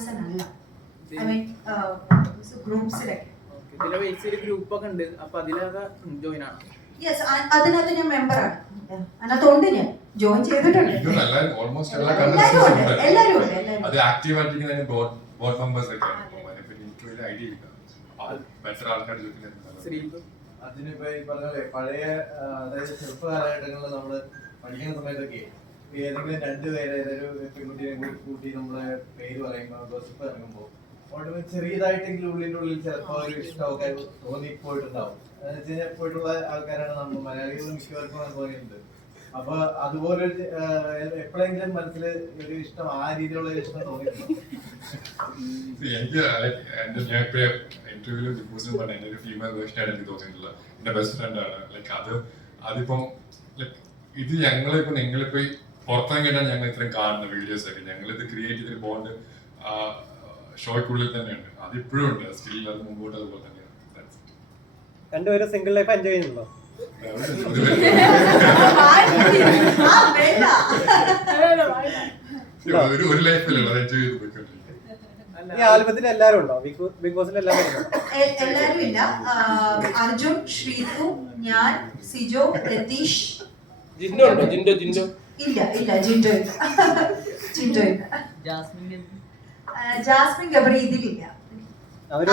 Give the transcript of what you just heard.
Person അല്ല. I mean ഗ്രൂപ്പ്സിലൊക്കെ group ഒക്കെ ഉണ്ട്. അപ്പൊ അതിലൊക്കെ ജോയിൻ ആണ്. യെസ്, അതിനകത്ത് ഞാൻ മെമ്പറാണ്. അതിനകത്തുണ്ട്, ഞാൻ ജോയിൻ ചെയ്തിട്ടുണ്ട്. എല്ലാവരും ഉണ്ട്. അത് ആക്റ്റീവ് ആയിട്ടിരിക്കുന്ന ബോർഡ് മെമ്പേഴ്സ് ഒക്കെ എനിക്ക് ഐഡിയ ഇല്ല. ബെറ്റർ ആൾക്കാർ അതിനിപ്പോ ഈ പറഞ്ഞ പഴയ അതായത് ചെറുപ്പ കാലഘട്ടങ്ങളിൽ നമ്മള് പഠിക്കുന്ന സമയത്തൊക്കെ ഏതെങ്കിലും രണ്ടുപേരെ ഏതൊരു പെൺകുട്ടിയെ കൂട്ടി നമ്മളെ പേര് പറയുമ്പോൾ ഗോസിപ്പ് ഇറങ്ങുമ്പോൾ ചെറിയതായിട്ടെങ്കിലും ഉള്ളിൽ ചിലപ്പോ ഒരു ഇഷ്ടമൊക്കെ തോന്നിപ്പോയിട്ടുണ്ടാവും. എന്ന് വെച്ച് കഴിഞ്ഞാൽ പോയിട്ടുള്ള ആൾക്കാരാണ് നമ്മൾ മലയാളികൾ മിക്കവർക്കും തോന്നിയിട്ടുണ്ട്. അപ്പൊ അതുപോലെ എപ്പോഴെങ്കിലും മനസ്സിൽ ഒരു ഇഷ്ടം ആ രീതിയിലുള്ള ഒരു ഇഷ്ടം തോന്നിയിട്ടുണ്ടോ? എനിക്ക് ഞാൻ ഇന്റർവ്യൂല് ഡിപ്പോസിറ്റ് പറഞ്ഞ എന്റെ ഒരു ഫീമെയിൽ വേർഷനായിട്ട് എനിക്ക് തോന്നിയിട്ടുള്ള എന്റെ ബെസ്റ്റ് ഫ്രണ്ട് ആണ്. ലൈക്ക് അതിപ്പം ലൈക്ക് ഇത് ഞങ്ങളിപ്പോ നിങ്ങളിപ്പോ പുറത്തിറങ്ങിയിട്ടാണ് ഞങ്ങൾ ഇത്രയും കാണുന്ന വീഡിയോസ് ഒക്കെ. ഞങ്ങളിത് ക്രിയേറ്റ് ചെയ്തൊരു ബോണ്ട് ഷോയ്ക്കുള്ളിൽ തന്നെയുണ്ട്. അതിപ്പോഴും ഉണ്ട്, സ്റ്റിൽ അത് മുമ്പോട്ട് അതുപോലെ തന്നെയാണ്. രണ്ടുപേരും സിംഗിൾ ലൈഫ് എൻജോയ് ചെയ്യുന്നുണ്ടോ? ഒരു ലൈഫിലല്ലോ എൻജോയ് ചെയ്ത് പോയിക്കൊണ്ടിരിക്കും. ഈ ആൽബത്തിൽ എല്ലാരും ഉണ്ടോ? ബിഗ് ബോസിൽ എല്ലാവരും എല്ലാരും ഇല്ല. അർജുൻ, ശ്രീതു, ഞാൻ, സിജോ, രതീഷ്. ജിൻഡോ ഉണ്ടോ? ജിൻഡോ ജിൻഡോ ഇല്ല ഇല്ല, ജിൻഡോ ഇല്ല. ജിൻഡോ ഇല്ല. ജാസ്മിൻ ഗബ്രി ഇതിലില്ല. അവര്